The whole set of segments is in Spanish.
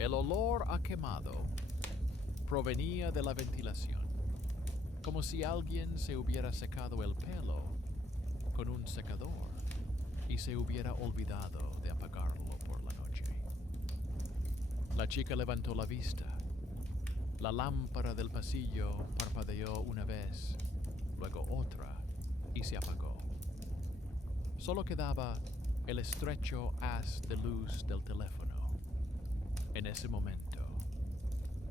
El olor a quemado provenía de la ventilación, como si alguien se hubiera secado el pelo con un secador y se hubiera olvidado de apagarlo por la noche. La chica levantó la vista. La lámpara del pasillo parpadeó una vez, luego otra, y se apagó. Solo quedaba el estrecho haz de luz del teléfono. En ese momento,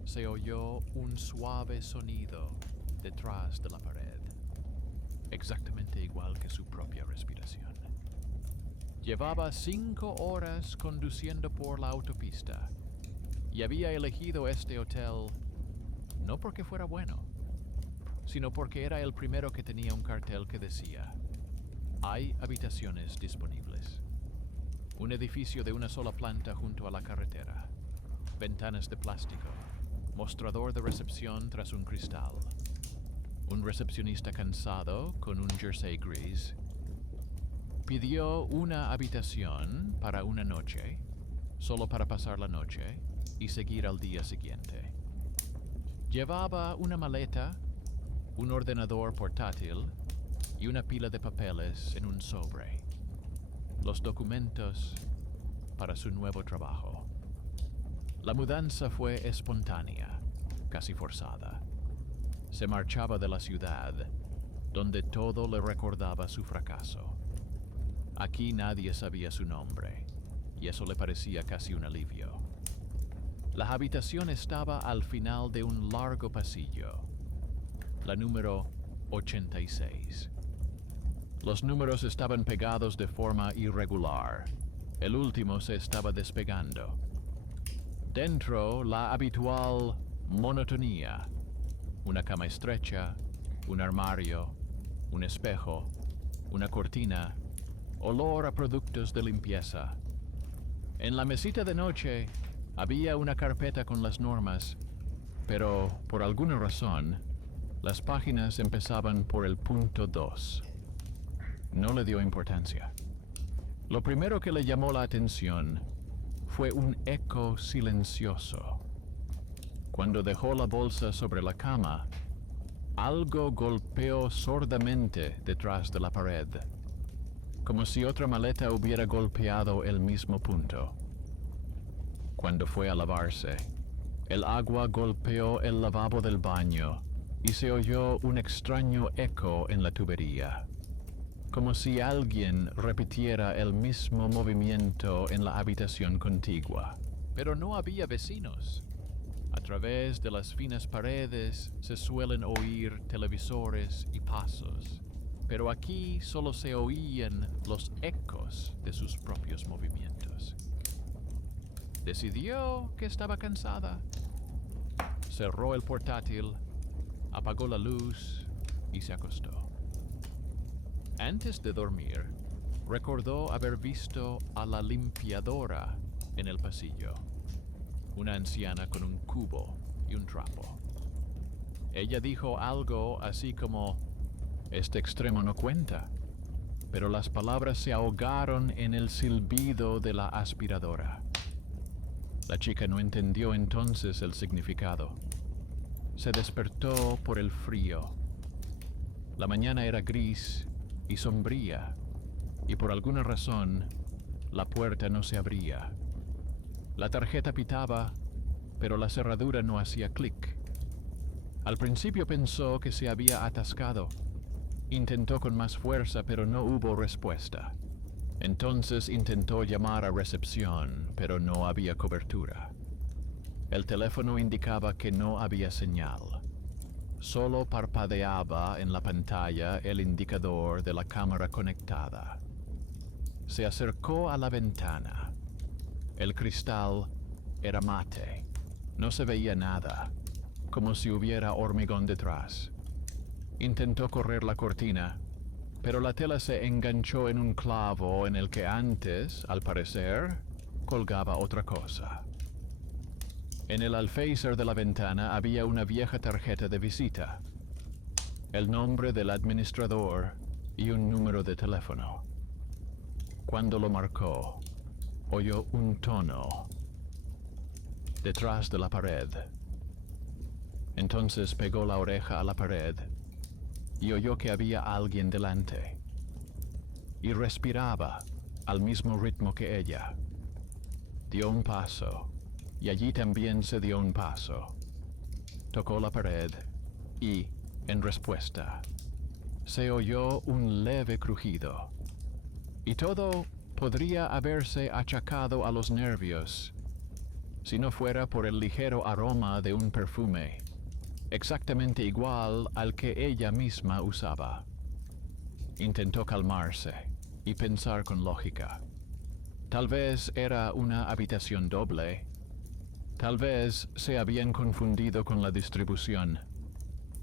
se oyó un suave sonido detrás de la pared, exactamente igual que su propia respiración. Llevaba 5 horas conduciendo por la autopista y había elegido este hotel no porque fuera bueno, sino porque era el primero que tenía un cartel que decía: hay habitaciones disponibles. Un edificio de una sola planta junto a la carretera. Ventanas de plástico. Mostrador de recepción tras un cristal. Un recepcionista cansado con un jersey gris. Pidió una habitación para una noche, solo para pasar la noche y seguir al día siguiente. Llevaba una maleta, un ordenador portátil y una pila de papeles en un sobre. Los documentos para su nuevo trabajo. La mudanza fue espontánea, casi forzada. Se marchaba de la ciudad, donde todo le recordaba su fracaso. Aquí nadie sabía su nombre, y eso le parecía casi un alivio. La habitación estaba al final de un largo pasillo, la número 86. Los números estaban pegados de forma irregular. El último se estaba despegando. Dentro, la habitual monotonía. Una cama estrecha, un armario, un espejo, una cortina, olor a productos de limpieza. En la mesita de noche había una carpeta con las normas, pero por alguna razón, las páginas empezaban por el punto 2. No le dio importancia. Lo primero que le llamó la atención fue un eco silencioso. Cuando dejó la bolsa sobre la cama, algo golpeó sordamente detrás de la pared, como si otra maleta hubiera golpeado el mismo punto. Cuando fue a lavarse, el agua golpeó el lavabo del baño y se oyó un extraño eco en la tubería, como si alguien repitiera el mismo movimiento en la habitación contigua. Pero no había vecinos. A través de las finas paredes se suelen oír televisores y pasos, pero aquí solo se oían los ecos de sus propios movimientos. Decidió que estaba cansada. Cerró el portátil, apagó la luz y se acostó. Antes de dormir, recordó haber visto a la limpiadora en el pasillo, una anciana con un cubo y un trapo. Ella dijo algo así como: este extremo no cuenta, pero las palabras se ahogaron en el silbido de la aspiradora. La chica no entendió entonces el significado. Se despertó por el frío. La mañana era gris y sombría, y por alguna razón, la puerta no se abría. La tarjeta pitaba, pero la cerradura no hacía clic. Al principio pensó que se había atascado. Intentó con más fuerza, pero no hubo respuesta. Entonces intentó llamar a recepción, pero no había cobertura. El teléfono indicaba que no había señal. Solo parpadeaba en la pantalla el indicador de la cámara conectada. Se acercó a la ventana. El cristal era mate. No se veía nada, como si hubiera hormigón detrás. Intentó correr la cortina, pero la tela se enganchó en un clavo en el que antes, al parecer, colgaba otra cosa. En el alféizar de la ventana había una vieja tarjeta de visita, el nombre del administrador y un número de teléfono. Cuando lo marcó, oyó un tono. detrás de la pared. Entonces pegó la oreja a la pared y oyó que había alguien delante. Y respiraba al mismo ritmo que ella. Dio un paso, y allí también se dio un paso. Tocó la pared y, en respuesta, se oyó un leve crujido. Y todo podría haberse achacado a los nervios, si no fuera por el ligero aroma de un perfume, exactamente igual al que ella misma usaba. Intentó calmarse y pensar con lógica. Tal vez era una habitación doble. Tal vez se habían confundido con la distribución.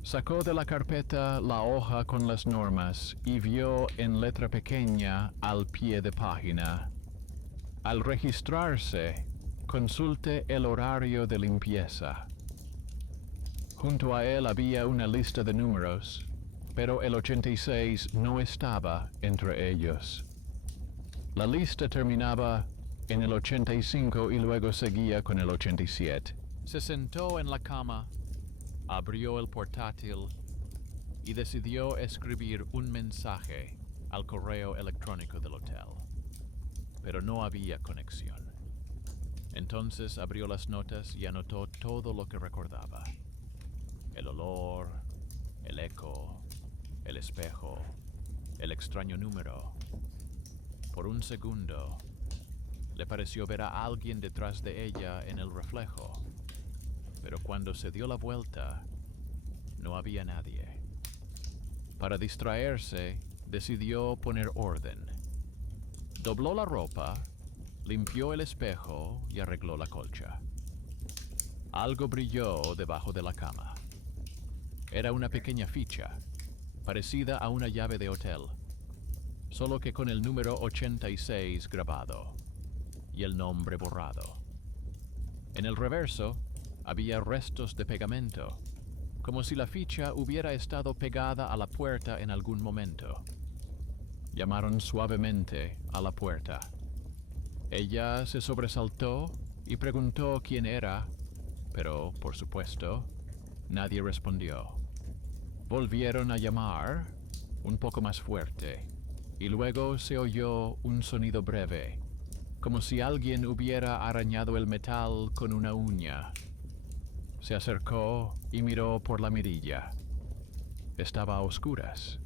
Sacó de la carpeta la hoja con las normas y vio en letra pequeña al pie de página: al registrarse, consulte el horario de limpieza. Junto a él había una lista de números, pero el 86 no estaba entre ellos. La lista terminaba en el 85 y luego seguía con el 87. Se sentó en la cama, abrió el portátil y decidió escribir un mensaje al correo electrónico del hotel. Pero no había conexión. Entonces abrió las notas y anotó todo lo que recordaba: el olor, el eco, el espejo, el extraño número. Por un segundo, le pareció ver a alguien detrás de ella en el reflejo, pero cuando se dio la vuelta, no había nadie. Para distraerse, decidió poner orden. Dobló la ropa, limpió el espejo y arregló la colcha. Algo brilló debajo de la cama. Era una pequeña ficha, parecida a una llave de hotel, solo que con el número 86 grabado y el nombre borrado. En el reverso había restos de pegamento, como si la ficha hubiera estado pegada a la puerta en algún momento. Llamaron suavemente a la puerta. Ella se sobresaltó y preguntó quién era, pero, por supuesto, nadie respondió. Volvieron a llamar, un poco más fuerte, y luego se oyó un sonido breve, como si alguien hubiera arañado el metal con una uña. Se acercó y miró por la mirilla. Estaba a oscuras.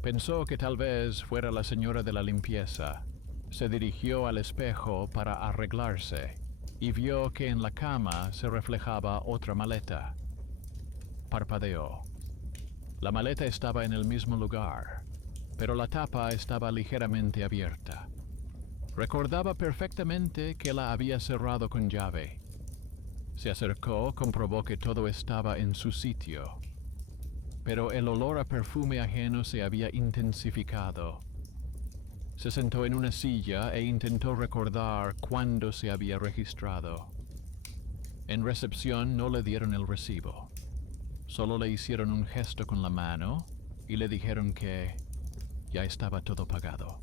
Pensó que tal vez fuera la señora de la limpieza. Se dirigió al espejo para arreglarse y vio que en la cama se reflejaba otra maleta. Parpadeó. La maleta estaba en el mismo lugar, pero la tapa estaba ligeramente abierta. Recordaba perfectamente que la había cerrado con llave. Se acercó, comprobó que todo estaba en su sitio, pero el olor a perfume ajeno se había intensificado. Se sentó en una silla e intentó recordar cuándo se había registrado. En recepción no le dieron el recibo. Solo le hicieron un gesto con la mano y le dijeron que ya estaba todo pagado.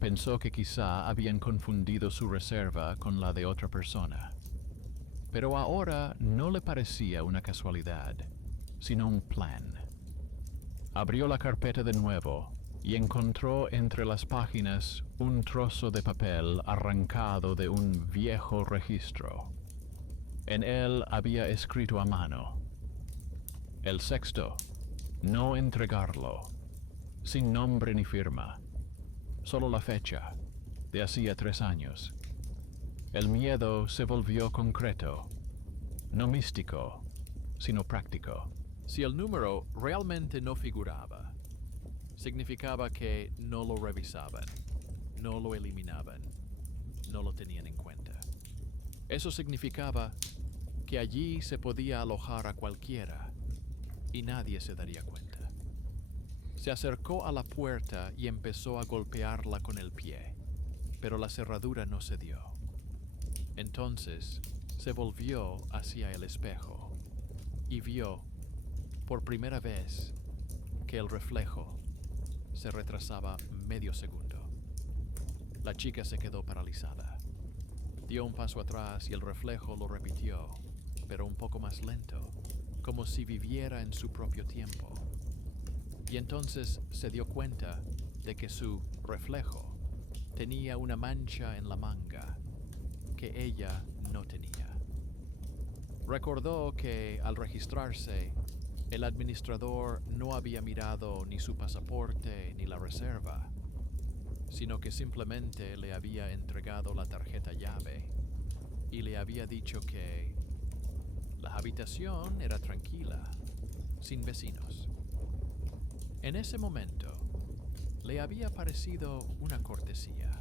Pensó que quizá habían confundido su reserva con la de otra persona. Pero ahora no le parecía una casualidad, sino un plan. Abrió la carpeta de nuevo y encontró entre las páginas un trozo de papel arrancado de un viejo registro. En él había escrito a mano: el sexto, no entregarlo, sin nombre ni firma, solo la fecha, de hacía 3 años. El miedo se volvió concreto, no místico, sino práctico. Si el número realmente no figuraba, significaba que no lo revisaban, no lo eliminaban, no lo tenían en cuenta. Eso significaba que allí se podía alojar a cualquiera y nadie se daría cuenta. Se acercó a la puerta y empezó a golpearla con el pie, pero la cerradura no cedió. Entonces se volvió hacia el espejo y vio, por primera vez, que el reflejo se retrasaba medio segundo. La chica se quedó paralizada. Dio un paso atrás y el reflejo lo repitió, pero un poco más lento, como si viviera en su propio tiempo. Y entonces se dio cuenta de que su reflejo tenía una mancha en la manga que ella no tenía. Recordó que al registrarse, el administrador no había mirado ni su pasaporte ni la reserva, sino que simplemente le había entregado la tarjeta llave y le había dicho que la habitación era tranquila, sin vecinos. En ese momento, le había parecido una cortesía.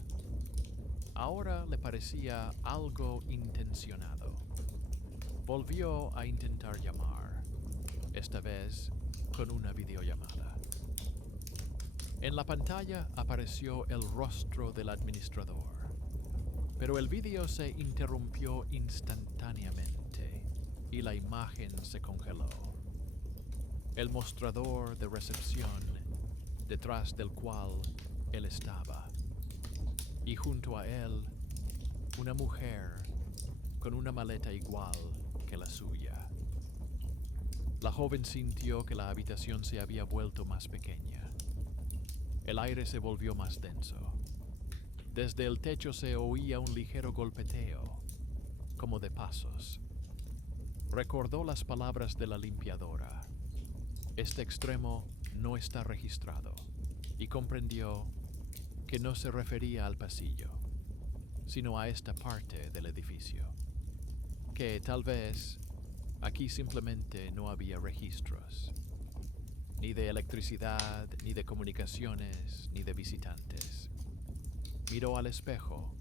Ahora le parecía algo intencionado. Volvió a intentar llamar, esta vez con una videollamada. En la pantalla apareció el rostro del administrador, pero el vídeo se interrumpió instantáneamente y la imagen se congeló. El mostrador de recepción, detrás del cual él estaba, y junto a él, una mujer con una maleta igual que la suya. La joven sintió que la habitación se había vuelto más pequeña. El aire se volvió más denso. Desde el techo se oía un ligero golpeteo, como de pasos. Recordó las palabras de la limpiadora. Este extremo no está registrado, y comprendió que no se refería al pasillo, sino a esta parte del edificio, que tal vez aquí simplemente no había registros, ni de electricidad, ni de comunicaciones, ni de visitantes. Miró al espejo,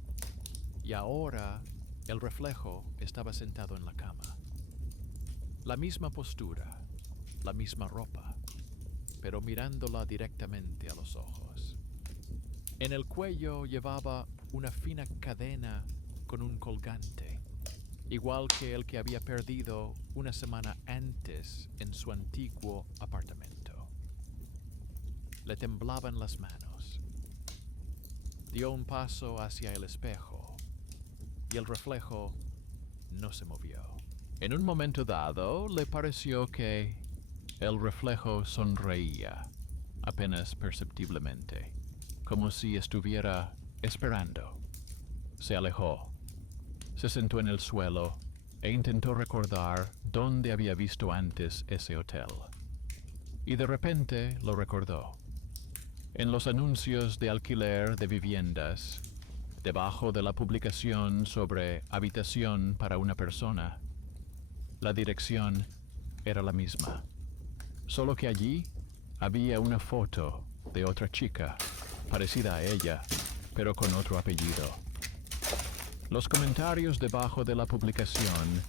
y ahora el reflejo estaba sentado en la cama. La misma postura, la misma ropa, pero mirándola directamente a los ojos. En el cuello llevaba una fina cadena con un colgante, igual que el que había perdido una semana antes en su antiguo apartamento. Le temblaban las manos. Dio un paso hacia el espejo y el reflejo no se movió. En un momento dado le pareció que el reflejo sonreía, apenas perceptiblemente, como si estuviera esperando. Se alejó, se sentó en el suelo e intentó recordar dónde había visto antes ese hotel. Y de repente lo recordó. En los anuncios de alquiler de viviendas, debajo de la publicación sobre habitación para una persona, la dirección era la misma, solo que allí había una foto de otra chica, parecida a ella, pero con otro apellido. Los comentarios debajo de la publicación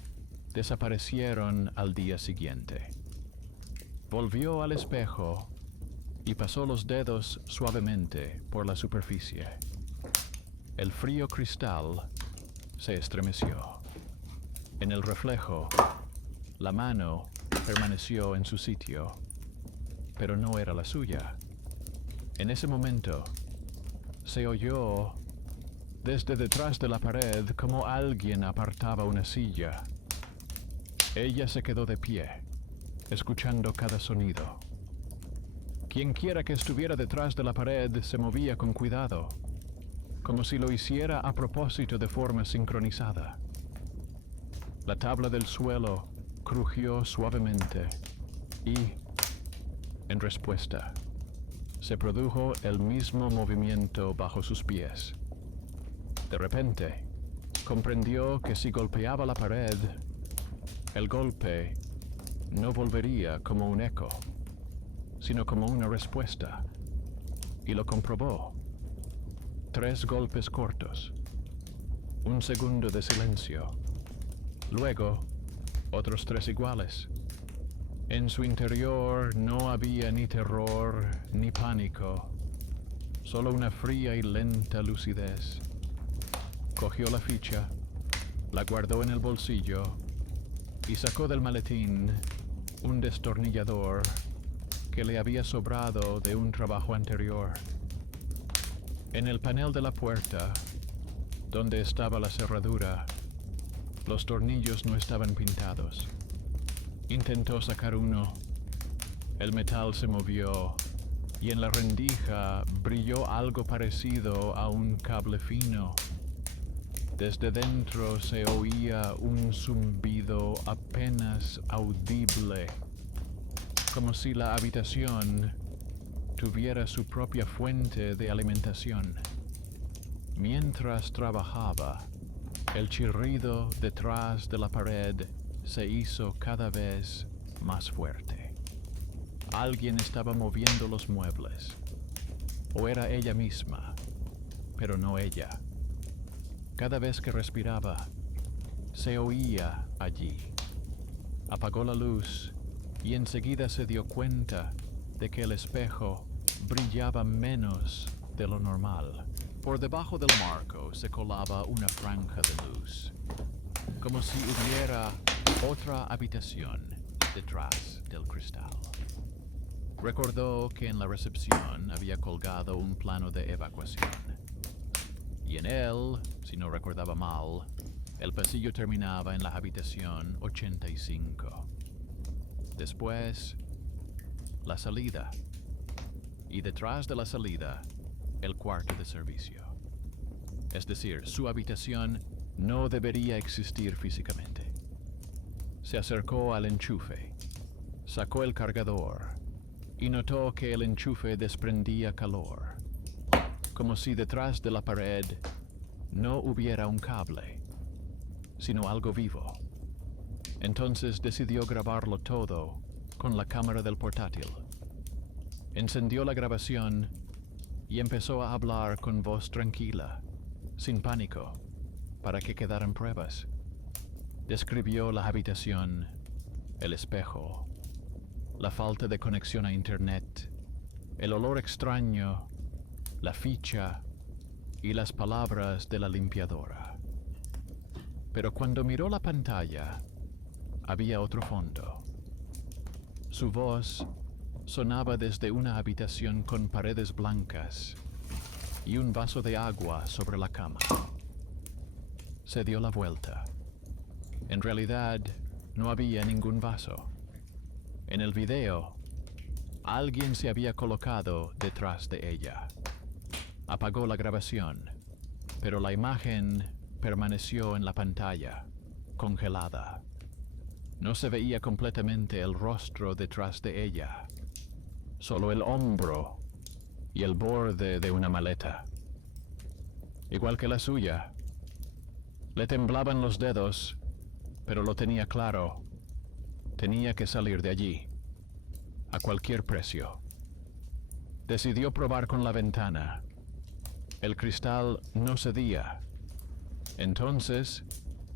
desaparecieron al día siguiente. Volvió al espejo y pasó los dedos suavemente por la superficie. El frío cristal se estremeció. En el reflejo, la mano permaneció en su sitio, pero no era la suya. En ese momento, se oyó desde detrás de la pared como alguien apartaba una silla. Ella se quedó de pie, escuchando cada sonido. Quienquiera que estuviera detrás de la pared se movía con cuidado, como si lo hiciera a propósito de forma sincronizada. La tabla del suelo crujió suavemente y, en respuesta, se produjo el mismo movimiento bajo sus pies. De repente, comprendió que si golpeaba la pared, el golpe no volvería como un eco, sino como una respuesta, y lo comprobó. 3 golpes cortos, un segundo de silencio, luego otros 3 iguales. En su interior no había ni terror ni pánico, solo una fría y lenta lucidez. Cogió la ficha, la guardó en el bolsillo y sacó del maletín un destornillador que le había sobrado de un trabajo anterior. En el panel de la puerta Donde estaba la cerradura, los tornillos no estaban pintados. Intentó sacar uno. El metal se movió y en la rendija brilló algo parecido a un cable fino. Desde dentro se oía un zumbido apenas audible, como si la habitación tuviera su propia fuente de alimentación. Mientras trabajaba, el chirrido detrás de la pared se hizo cada vez más fuerte. Alguien estaba moviendo los muebles. O era ella misma, pero no ella. Cada vez que respiraba, se oía allí. Apagó la luz y enseguida se dio cuenta de que el espejo brillaba menos de lo normal. Por debajo del marco se colaba una franja de luz, como si hubiera otra habitación detrás del cristal. Recordó que en la recepción había colgado un plano de evacuación. Y en él, si no recordaba mal, el pasillo terminaba en la habitación 85. Después, la salida. Y detrás de la salida, el cuarto de servicio. Es decir, su habitación no debería existir físicamente. Se acercó al enchufe, sacó el cargador y notó que el enchufe desprendía calor, como si detrás de la pared no hubiera un cable, sino algo vivo. Entonces decidió grabarlo todo con la cámara del portátil. Encendió la grabación y empezó a hablar con voz tranquila, sin pánico, para que quedaran pruebas. Describió la habitación, el espejo, la falta de conexión a internet, el olor extraño, la ficha y las palabras de la limpiadora. Pero cuando miró la pantalla, había otro fondo. Su voz sonaba desde una habitación con paredes blancas y un vaso de agua sobre la cama. Se dio la vuelta. En realidad, no había ningún vaso. En el video, alguien se había colocado detrás de ella. Apagó la grabación, pero la imagen permaneció en la pantalla, congelada. No se veía completamente el rostro detrás de ella, solo el hombro y el borde de una maleta. Igual que la suya. Le temblaban los dedos, pero lo tenía claro. Tenía que salir de allí, a cualquier precio. Decidió probar con la ventana. El cristal no cedía. Entonces,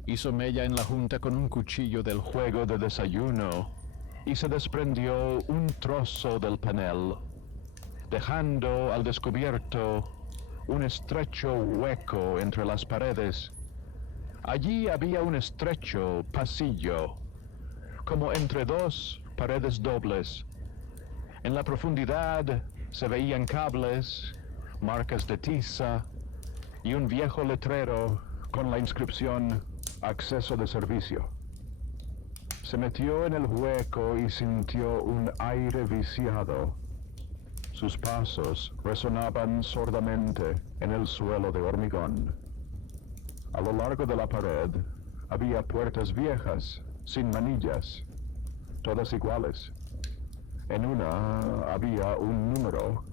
hizo mella en la junta con un cuchillo del juego de desayuno y se desprendió un trozo del panel, dejando al descubierto un estrecho hueco entre las paredes. Allí había un estrecho pasillo, como entre dos paredes dobles. En la profundidad se veían cables, marcas de tiza y un viejo letrero con la inscripción Acceso de servicio. Se metió en el hueco y sintió un aire viciado. Sus pasos resonaban sordamente en el suelo de hormigón. A lo largo de la pared había puertas viejas, sin manillas, todas iguales. En una había un número,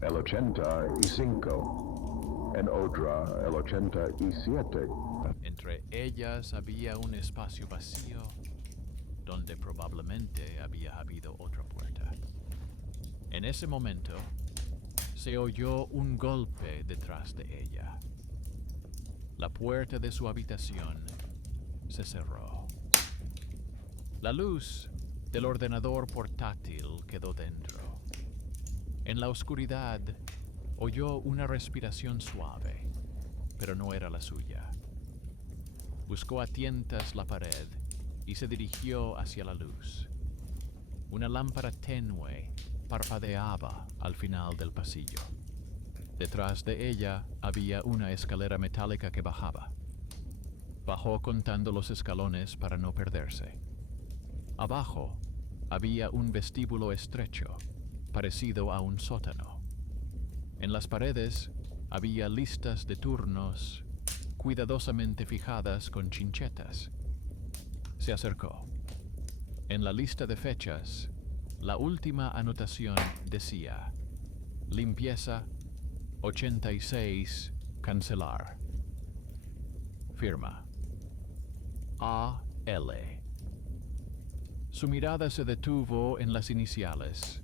el 85. En otra, el 87. Entre ellas había un espacio vacío donde probablemente había habido otra puerta. En ese momento, se oyó un golpe detrás de ella. La puerta de su habitación se cerró. La luz del ordenador portátil quedó dentro. En la oscuridad, oyó una respiración suave, pero no era la suya. Buscó a tientas la pared y se dirigió hacia la luz. Una lámpara tenue parpadeaba al final del pasillo. Detrás de ella había una escalera metálica que bajaba. Bajó contando los escalones para no perderse. Abajo había un vestíbulo estrecho, parecido a un sótano. En las paredes había listas de turnos cuidadosamente fijadas con chinchetas. Se acercó. En la lista de fechas, la última anotación decía: limpieza 86, cancelar. Firma: A.L. Su mirada se detuvo en las iniciales,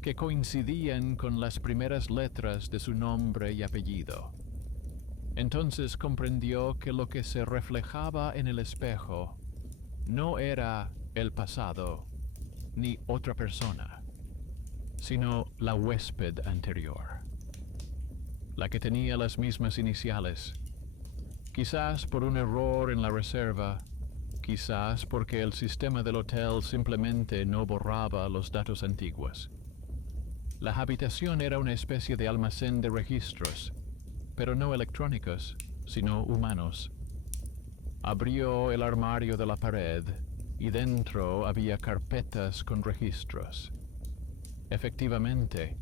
que coincidían con las primeras letras de su nombre y apellido. Entonces comprendió que lo que se reflejaba en el espejo no era el pasado ni otra persona, sino la huésped anterior, la que tenía las mismas iniciales, quizás por un error en la reserva, quizás porque el sistema del hotel simplemente no borraba los datos antiguos. La habitación era una especie de almacén de registros, pero no electrónicos, sino humanos. Abrió el armario de la pared y dentro había carpetas con registros. Efectivamente,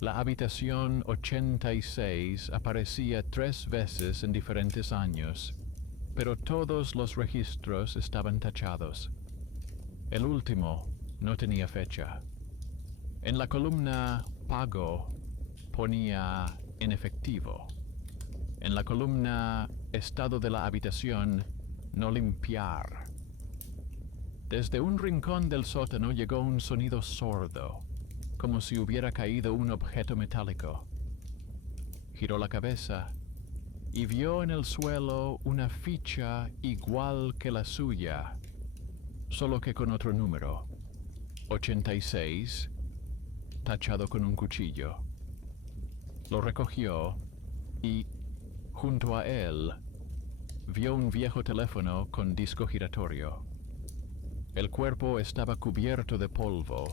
la habitación 86 aparecía 3 veces en diferentes años, pero todos los registros estaban tachados. El último no tenía fecha. En la columna Pago ponía en efectivo. En la columna Estado de la habitación, no limpiar. Desde un rincón del sótano llegó un sonido sordo, como si hubiera caído un objeto metálico. Giró la cabeza y vio en el suelo una ficha igual que la suya, solo que con otro número: 86, tachado con un cuchillo. Lo recogió y, junto a él, vio un viejo teléfono con disco giratorio. El cuerpo estaba cubierto de polvo,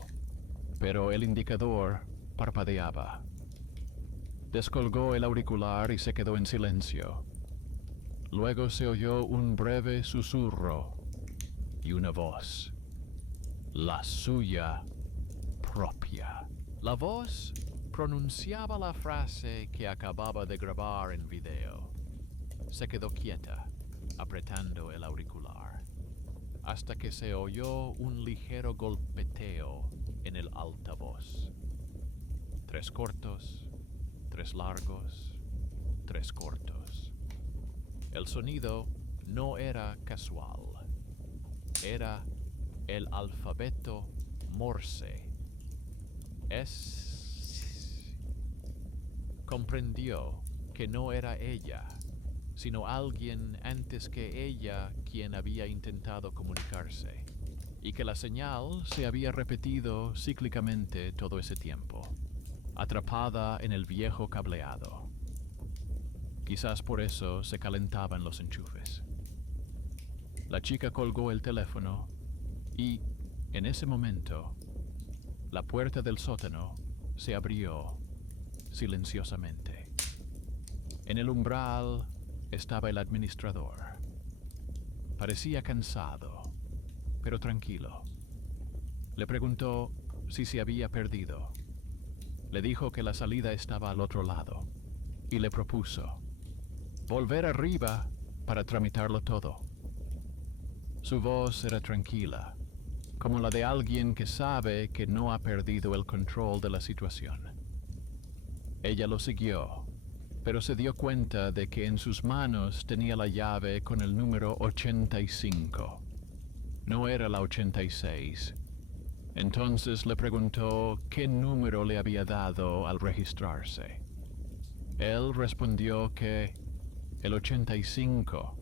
pero el indicador parpadeaba. Descolgó el auricular y se quedó en silencio. Luego se oyó un breve susurro y una voz, la suya propia. La voz pronunciaba la frase que acababa de grabar en video. Se quedó quieta, apretando el auricular, hasta que se oyó un ligero golpeteo en el altavoz. 3 cortos, 3 largos, 3 cortos. El sonido no era casual. Era el alfabeto Morse. Comprendió que no era ella, sino alguien antes que ella quien había intentado comunicarse, y que la señal se había repetido cíclicamente todo ese tiempo, atrapada en el viejo cableado. Quizás por eso se calentaban los enchufes. La chica colgó el teléfono y, en ese momento, la puerta del sótano se abrió silenciosamente. En el umbral estaba el administrador. Parecía cansado, pero tranquilo. Le preguntó si se había perdido. Le dijo que la salida estaba al otro lado y le propuso volver arriba para tramitarlo todo. Su voz era tranquila, como la de alguien que sabe que no ha perdido el control de la situación. Ella lo siguió, pero se dio cuenta de que en sus manos tenía la llave con el número 85. No era la 86. Entonces le preguntó qué número le había dado al registrarse. Él respondió que el 85.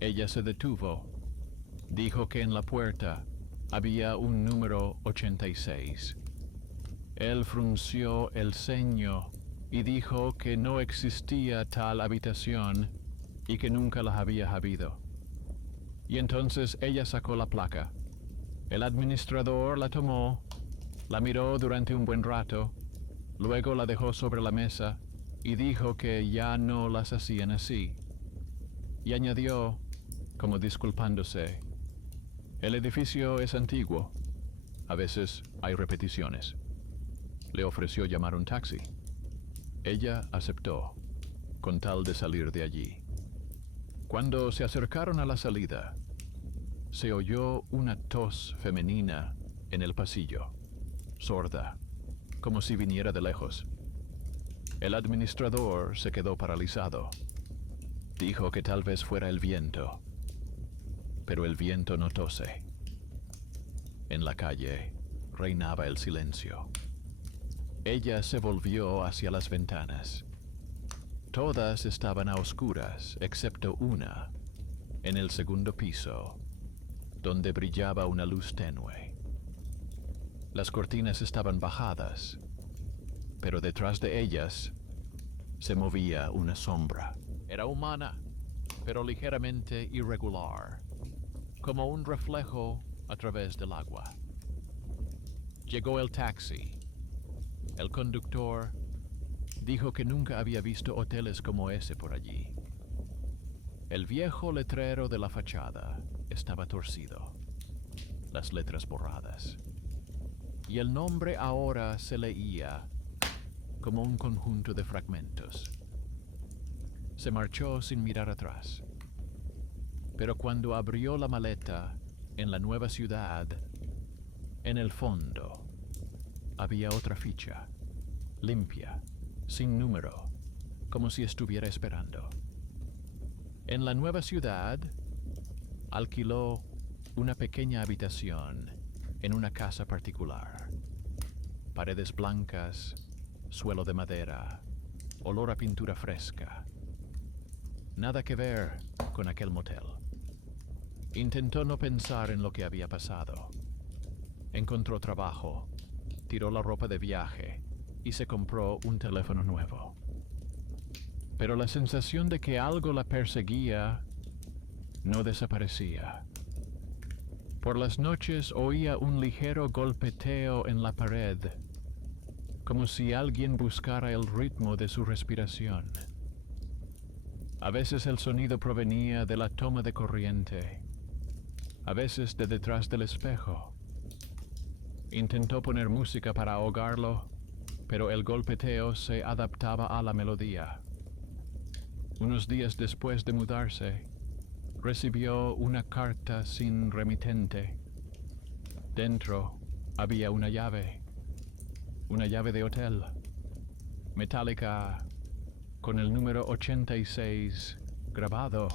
Ella se detuvo. Dijo que en la puerta había un número 86. Él frunció el ceño y dijo que no existía tal habitación y que nunca la había habido. Y entonces ella sacó la placa. El administrador la tomó, la miró durante un buen rato Luego la dejó sobre la mesa y dijo que ya no las hacían así. Y añadió, como disculpándose, el edificio es antiguo. A veces hay repeticiones. Le ofreció llamar un taxi. Ella aceptó, con tal de salir de allí. Cuando se acercaron a la salida, se oyó una tos femenina en el pasillo, sorda, como si viniera de lejos. El administrador se quedó paralizado. Dijo que tal vez fuera el viento, pero el viento no tose. En la calle reinaba el silencio. Ella se volvió hacia las ventanas. Todas estaban a oscuras, excepto una, en el segundo piso, donde brillaba una luz tenue. Las cortinas estaban bajadas, pero detrás de ellas se movía una sombra. Era humana, pero ligeramente irregular, como un reflejo a través del agua. Llegó el taxi. El conductor dijo que nunca había visto hoteles como ese por allí. El viejo letrero de la fachada estaba torcido, las letras borradas, y el nombre ahora se leía como un conjunto de fragmentos. Se marchó sin mirar atrás. Pero cuando abrió la maleta en la nueva ciudad, en el fondo había otra ficha, limpia, sin número, como si estuviera esperando. En la nueva ciudad, alquiló una pequeña habitación en una casa particular. Paredes blancas, suelo de madera, olor a pintura fresca. Nada que ver con aquel motel. Intentó no pensar en lo que había pasado. Encontró trabajo, tiró la ropa de viaje y se compró un teléfono nuevo. Pero la sensación de que algo la perseguía no desaparecía. Por las noches oía un ligero golpeteo en la pared, como si alguien buscara el ritmo de su respiración. A veces el sonido provenía de la toma de corriente, a veces de detrás del espejo. Intentó poner música para ahogarlo, pero el golpeteo se adaptaba a la melodía. Unos días después de mudarse, recibió una carta sin remitente. Dentro había una llave de hotel, metálica, con el número 86 grabado.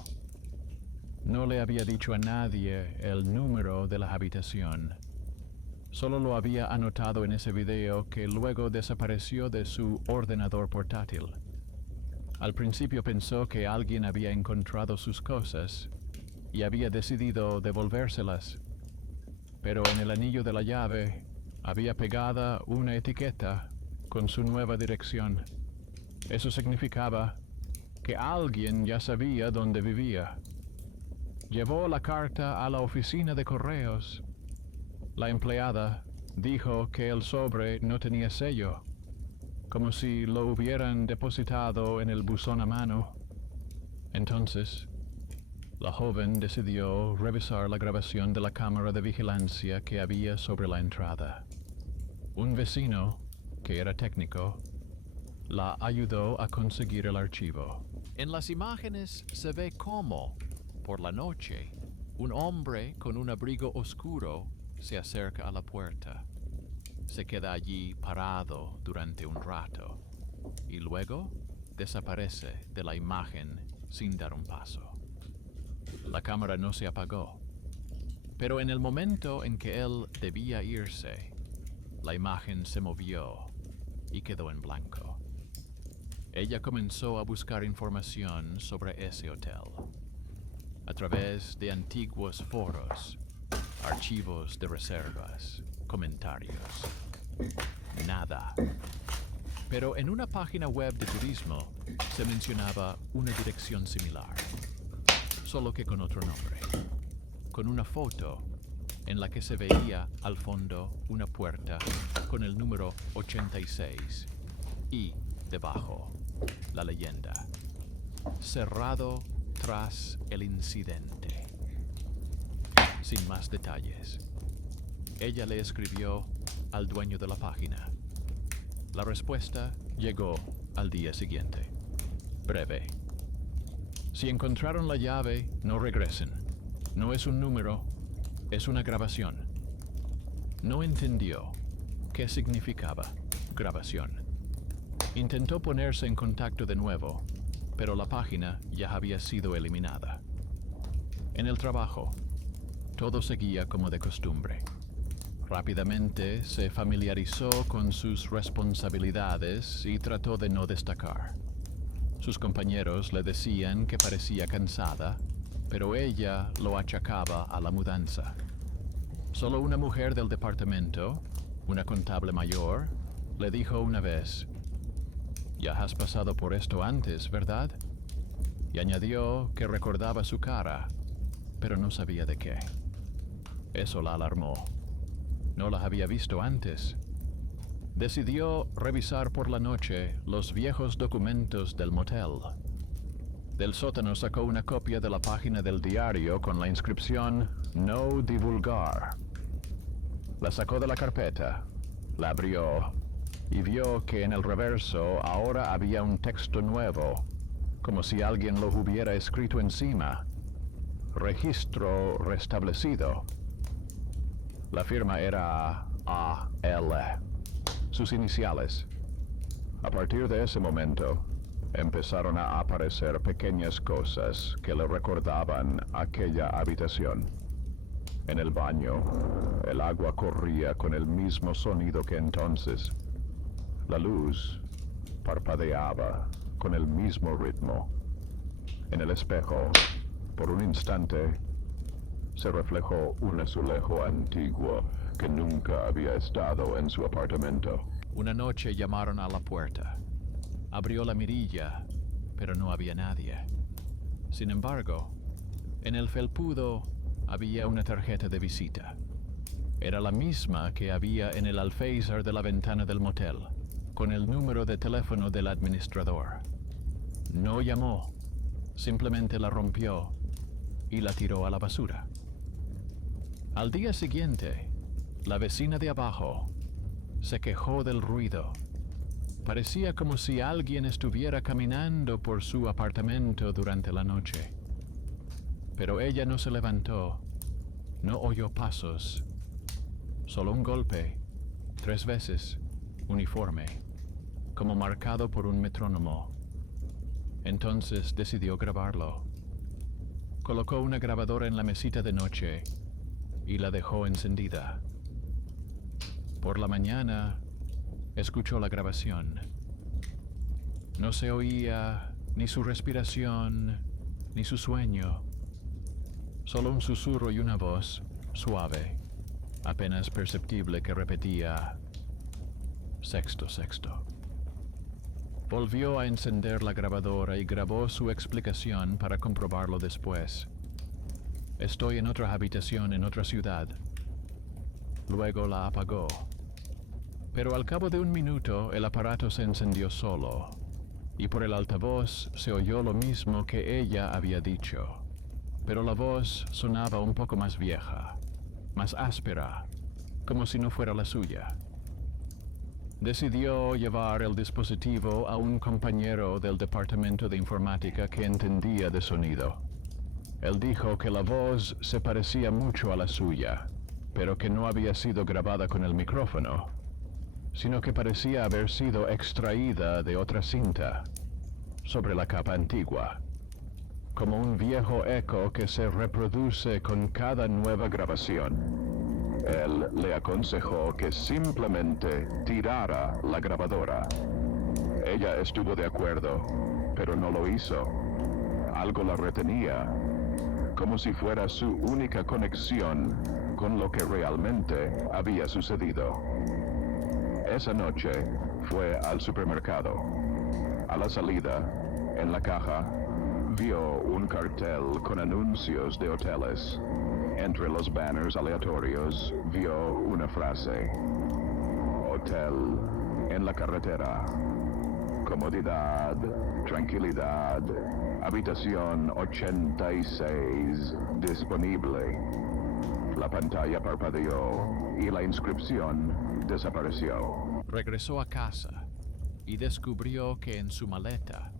No le había dicho a nadie el número de la habitación. Solo lo había anotado en ese video que luego desapareció de su ordenador portátil. Al principio pensó que alguien había encontrado sus cosas y había decidido devolvérselas, pero en el anillo de la llave había pegada una etiqueta con su nueva dirección. Eso significaba que alguien ya sabía dónde vivía. Llevó la carta a la oficina de correos. La empleada dijo que el sobre no tenía sello, como si lo hubieran depositado en el buzón a mano. Entonces, la joven decidió revisar la grabación de la cámara de vigilancia que había sobre la entrada. Un vecino, que era técnico, la ayudó a conseguir el archivo. En las imágenes se ve cómo, por la noche, un hombre con un abrigo oscuro se acerca a la puerta. Se queda allí parado durante un rato y luego desaparece de la imagen sin dar un paso. La cámara no se apagó, pero en el momento en que él debía irse, la imagen se movió y quedó en blanco. Ella comenzó a buscar información sobre ese hotel a través de antiguos foros, archivos de reservas, comentarios. Nada. Pero en una página web de turismo se mencionaba una dirección similar, solo que con otro nombre, con una foto en la que se veía al fondo una puerta con el número 86 Y debajo, la leyenda. Cerrado tras el incidente. Sin más detalles. Ella le escribió al dueño de la página. La respuesta llegó al día siguiente. Breve. Si encontraron la llave, no regresen. No es un número, es una grabación. No entendió qué significaba grabación. Intentó ponerse en contacto de nuevo, pero la página ya había sido eliminada. En el trabajo, todo seguía como de costumbre. Rápidamente se familiarizó con sus responsabilidades y trató de no destacar. Sus compañeros le decían que parecía cansada, pero ella lo achacaba a la mudanza. Solo una mujer del departamento, una contable mayor, le dijo una vez: «Ya has pasado por esto antes, ¿verdad?», y añadió que recordaba su cara, pero no sabía de qué. Eso la alarmó. No la había visto antes. Decidió revisar por la noche los viejos documentos del motel. Del sótano sacó una copia de la página del diario con la inscripción «No divulgar». La sacó de la carpeta, la abrió y vio que en el reverso ahora había un texto nuevo, como si alguien lo hubiera escrito encima. Registro restablecido. La firma era A.L., sus iniciales. A partir de ese momento, empezaron a aparecer pequeñas cosas que le recordaban aquella habitación. En el baño, el agua corría con el mismo sonido que entonces. La luz parpadeaba con el mismo ritmo. En el espejo, por un instante, se reflejó un azulejo antiguo que nunca había estado en su apartamento. Una noche llamaron a la puerta. Abrió la mirilla, pero no había nadie. Sin embargo, en el felpudo había una tarjeta de visita. Era la misma que había en el alféizar de la ventana del motel, con el número de teléfono del administrador. No llamó, simplemente la rompió y la tiró a la basura. Al día siguiente, la vecina de abajo se quejó del ruido. Parecía como si alguien estuviera caminando por su apartamento durante la noche. Pero ella no se levantó, no oyó pasos, solo un golpe, 3 veces, uniforme, como marcado por un metrónomo. Entonces decidió grabarlo. Colocó una grabadora en la mesita de noche y la dejó encendida. Por la mañana, escuchó la grabación. No se oía ni su respiración, ni su sueño. Solo un susurro y una voz suave, apenas perceptible, que repetía: «Sexto, sexto». Volvió a encender la grabadora y grabó su explicación para comprobarlo después. «Estoy en otra habitación en otra ciudad». Luego la apagó. Pero al cabo de 1 minuto el aparato se encendió solo, y por el altavoz se oyó lo mismo que ella había dicho. Pero la voz sonaba un poco más vieja, más áspera, como si no fuera la suya. Decidió llevar el dispositivo a un compañero del departamento de informática que entendía de sonido. Él dijo que la voz se parecía mucho a la suya, pero que no había sido grabada con el micrófono, sino que parecía haber sido extraída de otra cinta, sobre la capa antigua, como un viejo eco que se reproduce con cada nueva grabación. Él le aconsejó que simplemente tirara la grabadora. Ella estuvo de acuerdo, pero no lo hizo. Algo la retenía, como si fuera su única conexión con lo que realmente había sucedido. Esa noche fue al supermercado. A la salida, en la caja, vio un cartel con anuncios de hoteles. Entre los banners aleatorios vio una frase: «Hotel en la carretera, Comodidad, tranquilidad, habitación 86 disponible. La pantalla parpadeó y la inscripción desapareció. Regresó a casa y descubrió que en su maleta,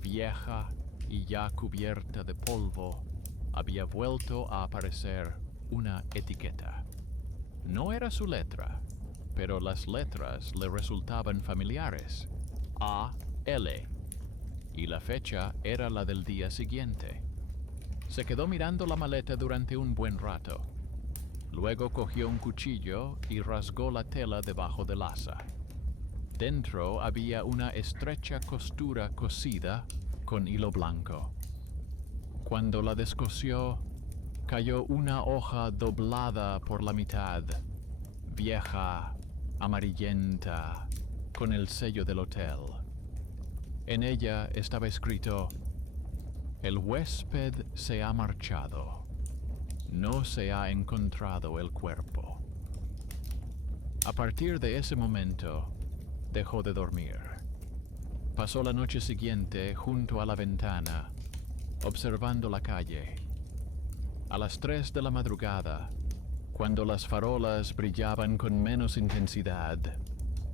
vieja y ya cubierta de polvo, había vuelto a aparecer una etiqueta. No era su letra, pero las letras le resultaban familiares. A.L. Y la fecha era la del día siguiente. Se quedó mirando la maleta durante un buen rato. Luego cogió un cuchillo y rasgó la tela debajo del asa. Dentro había una estrecha costura cosida con hilo blanco. Cuando la descosió, cayó una hoja doblada por la mitad, vieja, amarillenta, con el sello del hotel. En ella estaba escrito: "El huésped se ha marchado. No se ha encontrado el cuerpo". A partir de ese momento, dejó de dormir. Pasó la noche siguiente junto a la ventana, observando la calle. A las 3 de la madrugada, cuando las farolas brillaban con menos intensidad,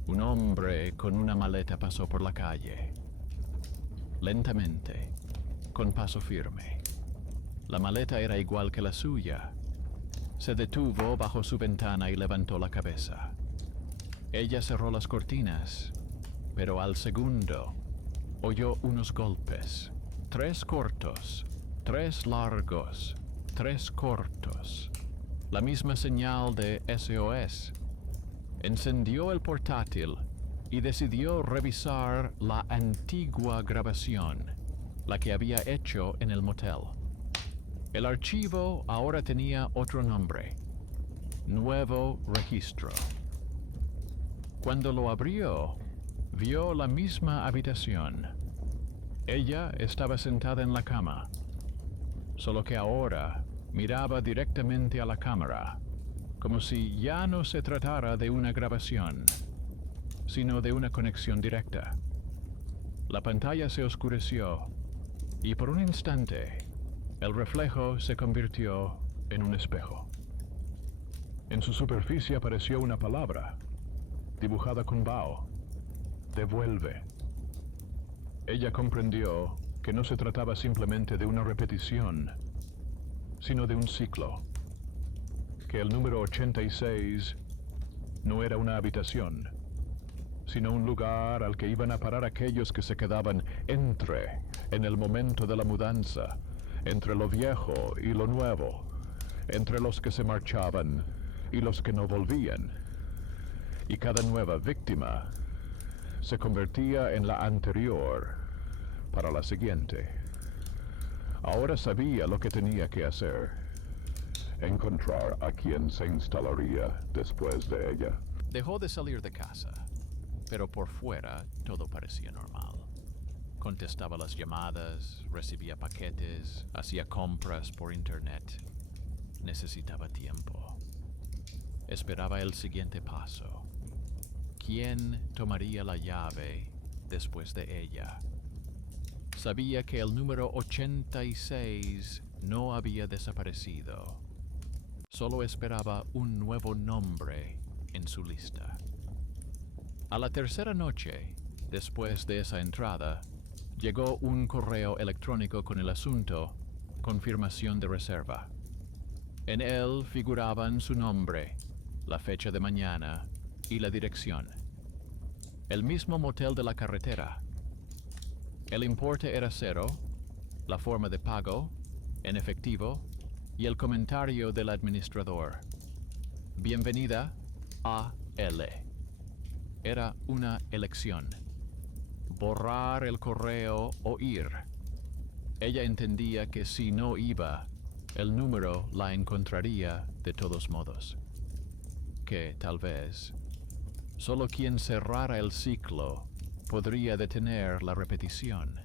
un hombre con una maleta pasó por la calle. Lentamente, con paso firme. La maleta era igual que la suya. Se detuvo bajo su ventana y levantó la cabeza. Ella cerró las cortinas, pero al segundo oyó unos golpes. 3 cortos, 3 largos, 3 cortos. La misma señal de SOS. Encendió el portátil y decidió revisar la antigua grabación, la que había hecho en el motel. El archivo ahora tenía otro nombre: Nuevo Registro. Cuando lo abrió, vio la misma habitación. Ella estaba sentada en la cama, solo que ahora miraba directamente a la cámara, como si ya no se tratara de una grabación, sino de una conexión directa. La pantalla se oscureció y por un instante el reflejo se convirtió en un espejo. En su superficie apareció una palabra, dibujada con bao: devuelve. Ella comprendió que no se trataba simplemente de una repetición, sino de un ciclo. Que el número 86 no era una habitación, sino un lugar al que iban a parar aquellos que se quedaban en el momento de la mudanza, entre lo viejo y lo nuevo, entre los que se marchaban y los que no volvían. Y cada nueva víctima se convertía en la anterior para la siguiente. Ahora sabía lo que tenía que hacer: encontrar a quien se instalaría después de ella. Dejó de salir de casa, pero por fuera todo parecía normal. Contestaba las llamadas, recibía paquetes, hacía compras por internet. Necesitaba tiempo. Esperaba el siguiente paso. ¿Quién tomaría la llave después de ella? Sabía que el número 86 no había desaparecido. Solo esperaba un nuevo nombre en su lista. A la tercera noche, después de esa entrada, llegó un correo electrónico con el asunto: confirmación de reserva. En él figuraban su nombre, la fecha de mañana y la dirección. El mismo motel de la carretera. El importe era 0, la forma de pago, en efectivo, y el comentario del administrador: bienvenida A.L. Era una elección: borrar el correo o ir. Ella entendía que si no iba, el número la encontraría de todos modos. Que, tal vez, solo quien cerrara el ciclo podría detener la repetición.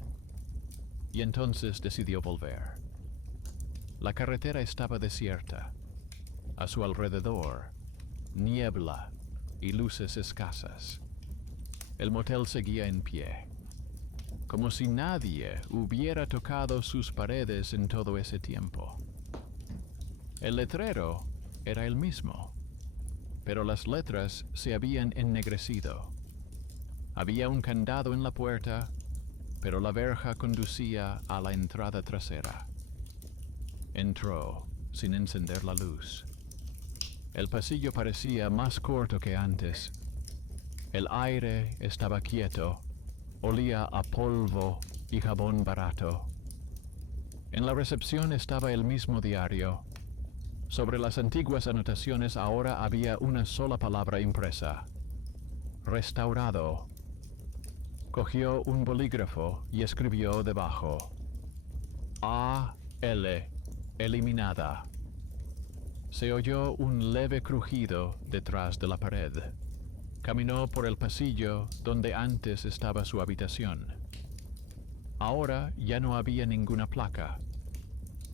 Y entonces decidió volver. La carretera estaba desierta. A su alrededor, niebla y luces escasas. El motel seguía en pie. como si nadie hubiera tocado sus paredes en todo ese tiempo. El letrero era el mismo, pero las letras se habían ennegrecido. Había un candado en la puerta, pero la verja conducía a la entrada trasera. Entró sin encender la luz. El pasillo parecía más corto que antes. El aire estaba quieto, olía a polvo y jabón barato. En la recepción estaba el mismo diario. Sobre las antiguas anotaciones ahora había una sola palabra impresa: restaurado. Cogió un bolígrafo y escribió debajo: A.L. eliminada. Se oyó un leve crujido detrás de la pared. Caminó por el pasillo donde antes estaba su habitación. Ahora ya no había ninguna placa.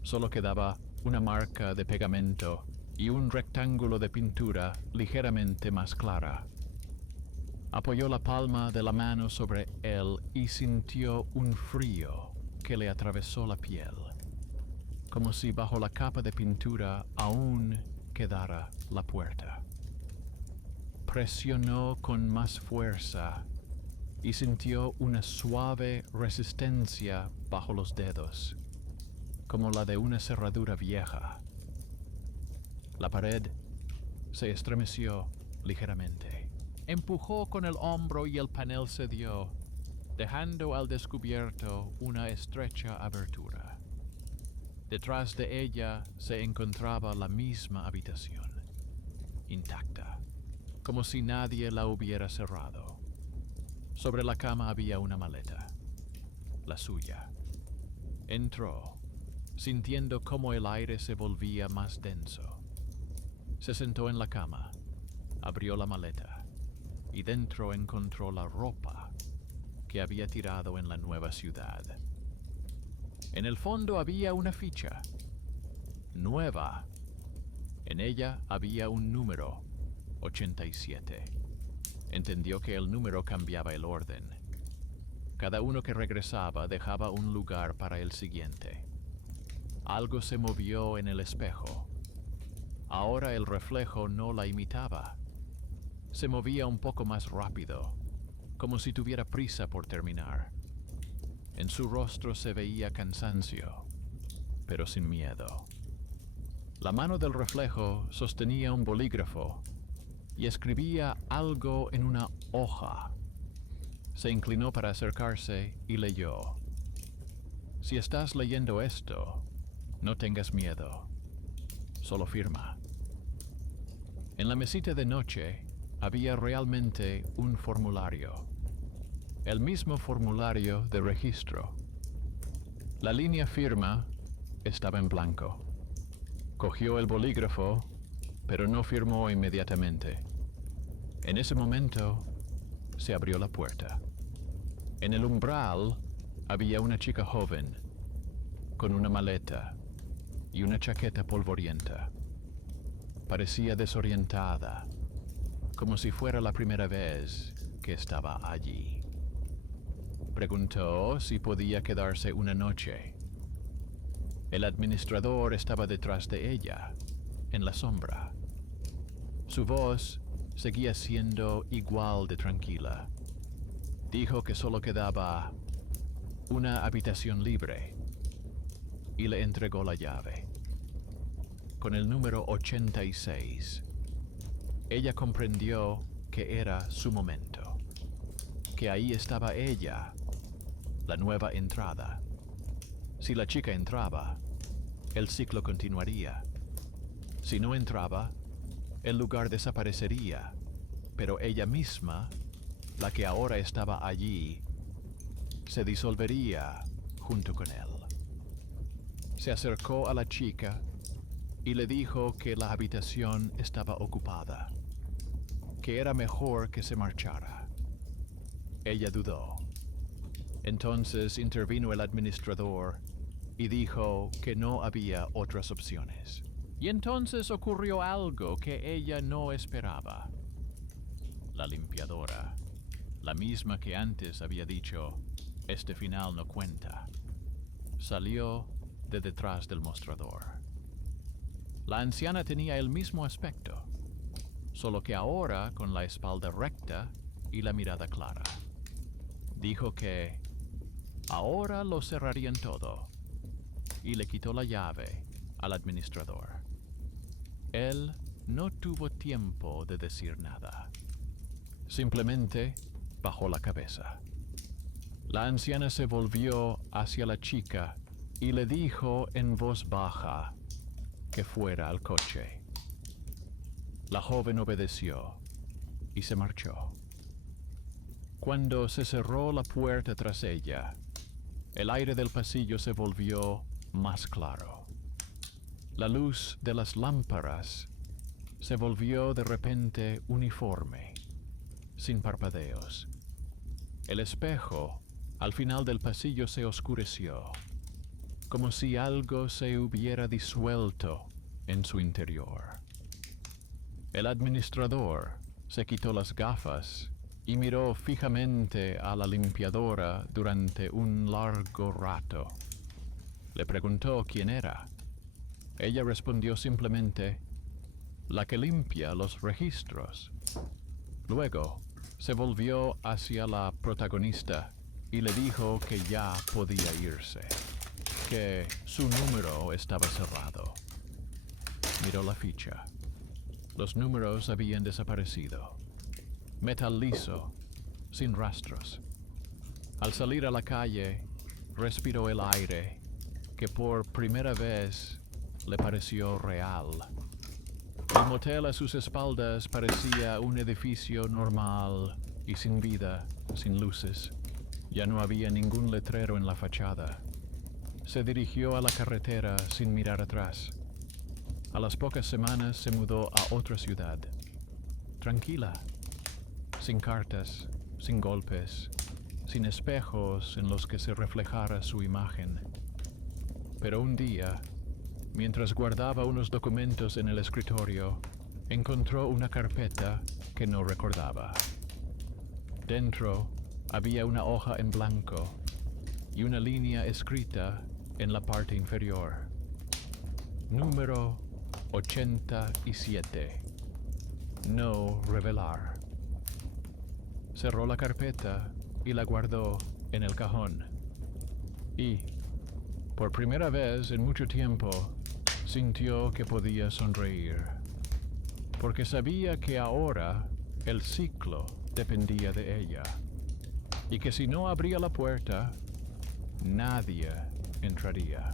Solo quedaba una marca de pegamento y un rectángulo de pintura ligeramente más clara. Apoyó la palma de la mano sobre él y sintió un frío que le atravesó la piel, como si bajo la capa de pintura aún quedara la puerta. Presionó con más fuerza y sintió una suave resistencia bajo los dedos, como la de una cerradura vieja. La pared se estremeció ligeramente. Empujó con el hombro y el panel cedió, dejando al descubierto una estrecha abertura. Detrás de ella se encontraba la misma habitación, intacta, como si nadie la hubiera cerrado. Sobre la cama había una maleta, la suya. Entró, sintiendo cómo el aire se volvía más denso. Se sentó en la cama, abrió la maleta, y dentro encontró la ropa que había tirado en la nueva ciudad. En el fondo había una ficha, nueva. En ella había un número, 87. Entendió que el número cambiaba el orden. Cada uno que regresaba dejaba un lugar para el siguiente. Algo se movió en el espejo. Ahora el reflejo no la imitaba. Se movía un poco más rápido, como si tuviera prisa por terminar. En su rostro se veía cansancio, pero sin miedo. La mano del reflejo sostenía un bolígrafo y escribía algo en una hoja. Se inclinó para acercarse y leyó: Si estás leyendo esto, no tengas miedo. Solo firma. En la mesita de noche había realmente un formulario. El mismo formulario de registro. La línea firma estaba en blanco. Cogió el bolígrafo, pero no firmó inmediatamente. En ese momento, se abrió la puerta. En el umbral había una chica joven, con una maleta y una chaqueta polvorienta. Parecía desorientada, como si fuera la primera vez que estaba allí. Preguntó si podía quedarse una noche. El administrador estaba detrás de ella, en la sombra. Su voz seguía siendo igual de tranquila. Dijo que solo quedaba una habitación libre y le entregó la llave. Con el número 86, ella comprendió que era su momento, que ahí estaba ella, la nueva entrada. Si la chica entraba, el ciclo continuaría. Si no entraba, el lugar desaparecería, pero ella misma, la que ahora estaba allí, se disolvería junto con él. Se acercó a la chica y le dijo que la habitación estaba ocupada, que era mejor que se marchara. Ella dudó. Entonces intervino el administrador y dijo que no había otras opciones. Y entonces ocurrió algo que ella no esperaba. La limpiadora, la misma que antes había dicho: este final no cuenta. Salió de detrás del mostrador. La anciana tenía el mismo aspecto, solo que ahora con la espalda recta y la mirada clara. Dijo que ahora lo cerrarían todo y le quitó la llave al administrador. Él no tuvo tiempo de decir nada. Simplemente bajó la cabeza. La anciana se volvió hacia la chica y le dijo en voz baja que fuera al coche. La joven obedeció y se marchó. Cuando se cerró la puerta tras ella, el aire del pasillo se volvió más claro. La luz de las lámparas se volvió de repente uniforme, sin parpadeos. El espejo al final del pasillo se oscureció, como si algo se hubiera disuelto en su interior. El administrador se quitó las gafas y miró fijamente a la limpiadora durante un largo rato. Le preguntó quién era. Ella respondió simplemente, la que limpia los registros. Luego se volvió hacia la protagonista y le dijo que ya podía irse, que su número estaba cerrado. Miró la ficha. Los números habían desaparecido. Metal liso, sin rastros. Al salir a la calle, respiró el aire, que por primera vez le pareció real. El motel a sus espaldas parecía un edificio normal y sin vida, sin luces. Ya no había ningún letrero en la fachada. Se dirigió a la carretera sin mirar atrás. A las pocas semanas se mudó a otra ciudad. Tranquila, sin cartas, sin golpes, sin espejos en los que se reflejara su imagen. Pero un día, mientras guardaba unos documentos en el escritorio, encontró una carpeta que no recordaba. Dentro había una hoja en blanco y una línea escrita en la parte inferior. Número 87. No revelar. Cerró la carpeta y la guardó en el cajón. Y, por primera vez en mucho tiempo, sintió que podía sonreír, porque sabía que ahora el ciclo dependía de ella, y que si no abría la puerta, nadie entraría.